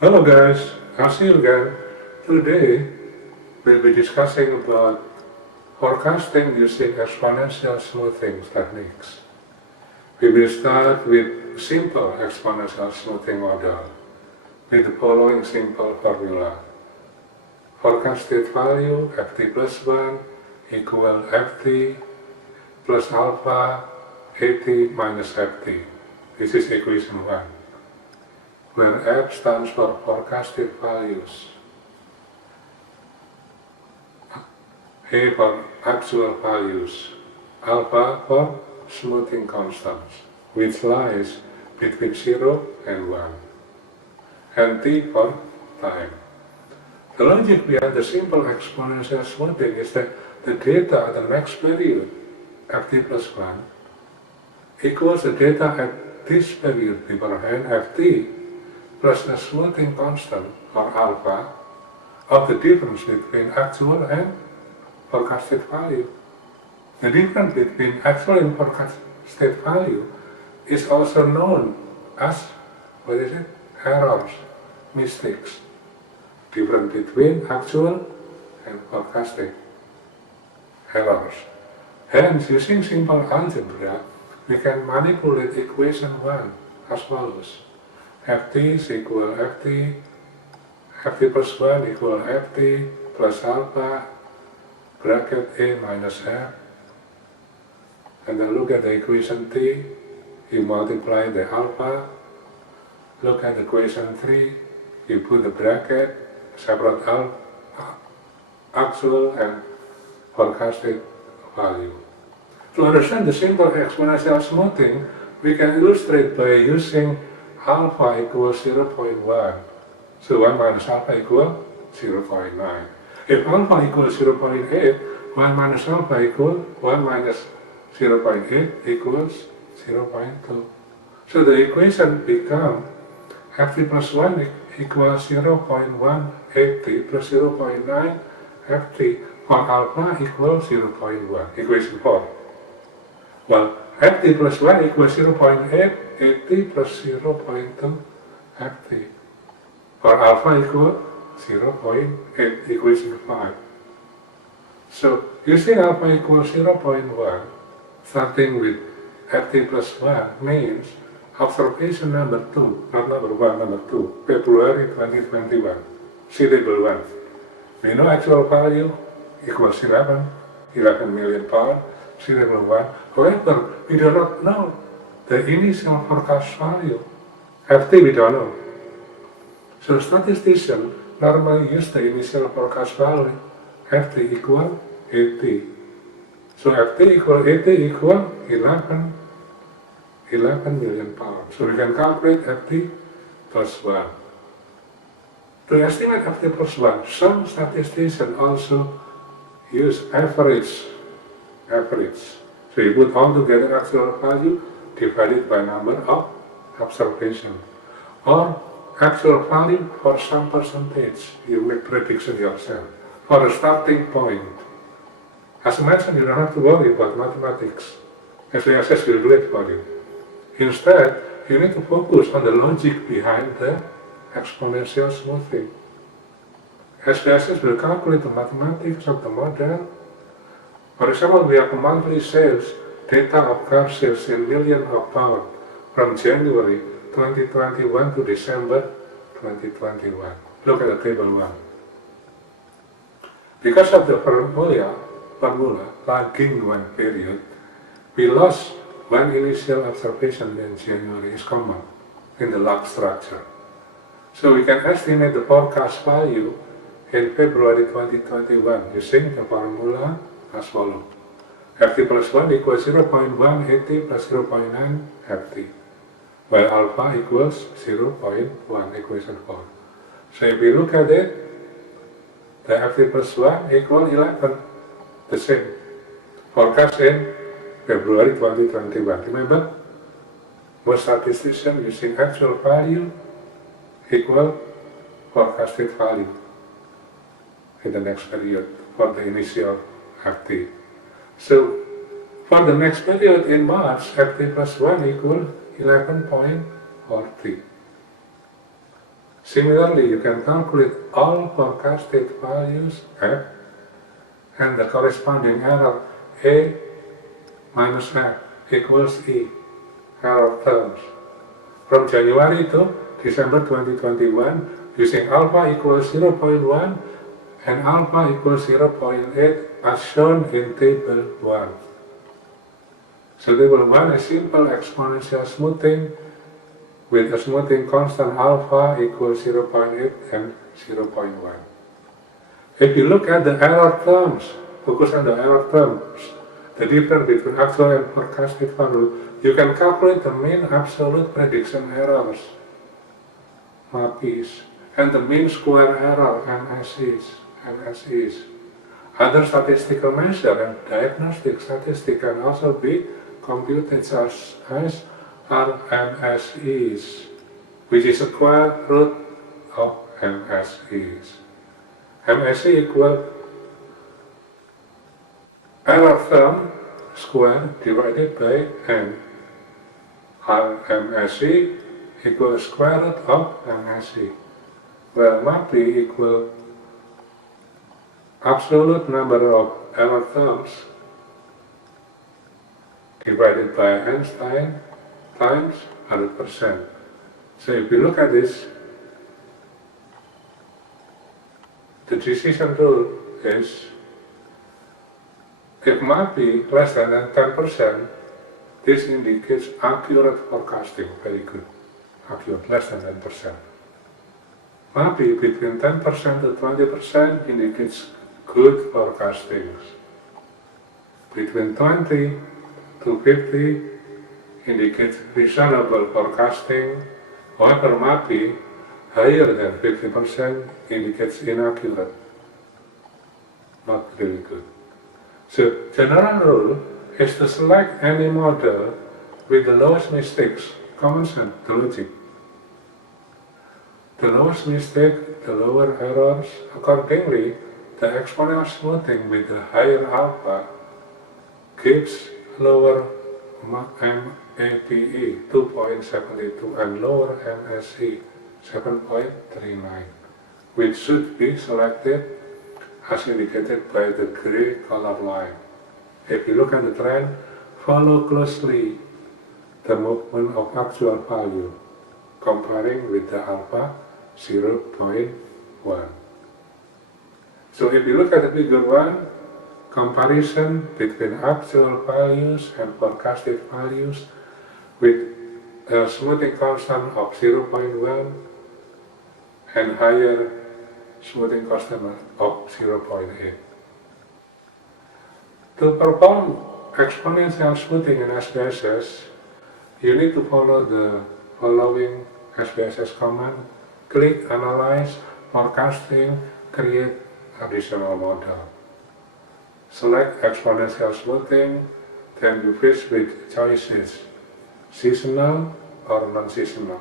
Hello guys, I'll see you again. Today we'll be discussing about forecasting using exponential smoothing techniques. We will start with simple exponential smoothing model with the following simple formula. Forecasted value ft plus 1 equal ft plus alpha at minus ft. This is equation 1. Where f stands for forecasted values, a for actual values, alpha for smoothing constants, which lies between 0 and 1, and t for time. The logic behind the simple exponential smoothing is that the data at the next period, ft plus 1, equals the data at this period beforehand, ft, plus the smoothing constant, or alpha, of the difference between actual and forecasted value. The difference between actual and forecasted value is also known as, errors, mistakes. Difference between actual and forecasted errors. Hence, using simple algebra, we can manipulate equation 1 as follows. Ft is equal ft plus 1 equal ft plus alpha bracket a minus f, and then look at the equation t, you multiply the alpha, look at equation 3, you put the bracket, separate actual and forecasted value. To understand the simple exponential smoothing, we can illustrate by using alpha equals 0.1. So 1 minus alpha equals 0.9. If alpha equals 0.8, 1 minus alpha equals 1 minus 0.8 equals 0.2. So the equation becomes ft plus 1 equals 0.1ft plus 0.9 ft for alpha equals 0.1. Equation 4. Well, ft plus 1 equals 0.8 ft plus 0.2 ft. For alpha equals 0.8, equation 5. So, using alpha equals 0.1, starting with ft plus 1 means observation number 2, not number 1, number 2, February 2021, sea level 1. We know actual value equals 11 million pounds, sea level 1. However, we do not know the initial forecast value. Ft we don't know. So statisticians normally use the initial forecast value, Ft equal 80. So Ft equal 80 equal 11 million pounds. So we can calculate Ft plus 1. To estimate Ft plus 1, some statisticians also use average. So you put all together actual value divided by number of observations. Or actual value for some percentage. You make prediction yourself. For a starting point. As mentioned, you don't have to worry about mathematics. SPSS will do it for you. Instead, you need to focus on the logic behind the exponential smoothing. SPSS will calculate the mathematics of the model. For example, we have monthly sales data of car sales in millions of pounds from January 2021 to December 2021. Look at the table 1. Because of the formula lagging one period, we lost one initial observation in January is common in the log structure. So we can estimate the forecast value in February 2021 using the formula as follows. Ft plus 1 equals 0.180 plus 0.9 Ft, while alpha equals 0.1, equation 4. So if we look at it, the Ft plus 1 equals 11, the same. Forecast in February 2021. Remember, most statisticians using actual value equal forecasted value in the next period for the initial FT. So for the next period in March, FT plus 1 equal 11.43. Similarly, you can calculate all forecasted values F and the corresponding error A minus F equals E, error terms. From January to December 2021, using alpha equals 0.1 and alpha equals 0.8 as shown in table 1. So table 1 is simple exponential smoothing with a smoothing constant alpha equals 0.8 and 0.1. If you look at the error terms, focus on the error terms, the difference between actual and forecasted value, you can calculate the mean absolute prediction errors, MAPIs, and the mean square error, MSEs. Other statistical measures and diagnostic statistics can also be computed such as RMSEs, which is square root of MSEs. MSE equal error term square divided by n. RMSE equals square root of MSE, where MAPI equal absolute number of error terms divided by Einstein times 100%. So if you look at this, the decision rule is if MAPI less than 10%, this indicates accurate forecasting, very good, accurate, less than 10%. MAPI between 10% to 20% indicates good forecasting. Between 20 to 50 indicates reasonable forecasting. However, MAPI higher than 50% indicates inaccurate, not really good. So, general rule is to select any model with the lowest mistakes, common sense, the logic. The lowest mistake, the lower errors. Accordingly, the exponential smoothing with the higher alpha gives lower MAPE 2.72 and lower MSE 7.39, which should be selected as indicated by the gray color line. If you look at the trend, follow closely the movement of actual value, comparing with the alpha 0.1. So if you look at the figure 1, comparison between actual values and forecasted values with a smoothing constant of 0.1 and higher smoothing constant of 0.8. To perform exponential smoothing in SPSS, you need to follow the following SPSS command: click, analyze, forecasting, create additional model. Select exponential smoothing, then you fish with choices, seasonal or non-seasonal.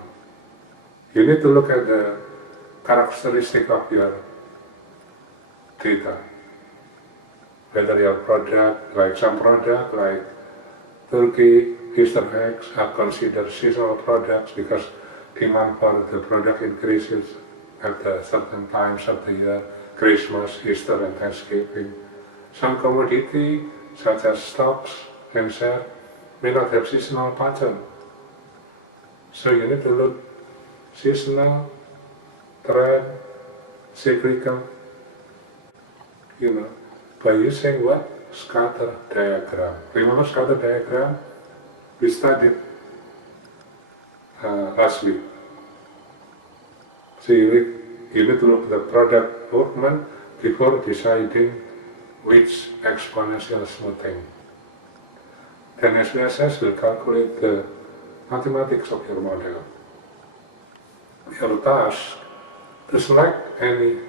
You need to look at the characteristic of your data. Whether your product, like some product like turkey, Easter eggs are considered seasonal products because demand for the product increases at certain times of the year, Christmas, Easter and Thanksgiving. Some commodity, such as stocks and shares, may not have seasonal pattern. So you need to look seasonal, trend, cyclical, by using what? Scatter diagram. Remember scatter diagram? We studied last week. So you need to look at the product movement before deciding which exponential smoothing. Then SPSS will calculate the mathematics of your model. Your task to select any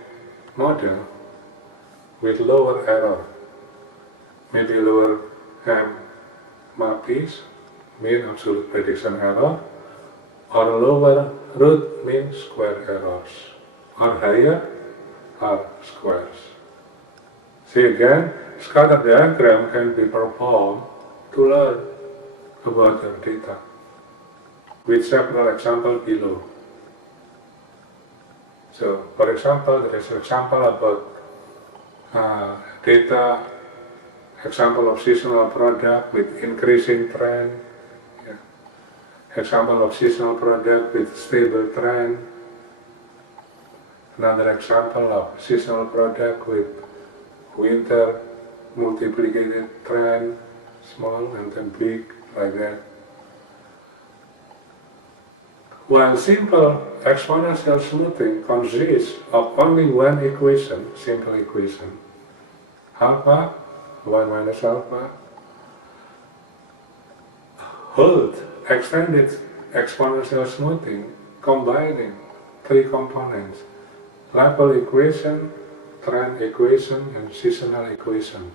model with lower error, maybe lower MAPs mean absolute prediction error, or lower root mean square errors, or higher are squares. See again, scatter diagram can be performed to learn about your data, with several examples below. So, for example, there is an example about data, example of seasonal product with increasing trend, example of seasonal product with stable trend, another example of seasonal product with winter multiplicated trend, small and then big, like that. While simple exponential smoothing consists of only one equation, simple equation, alpha, 1 minus alpha, hold extended exponential smoothing combining three components: level equation, trend equation, and seasonal equation.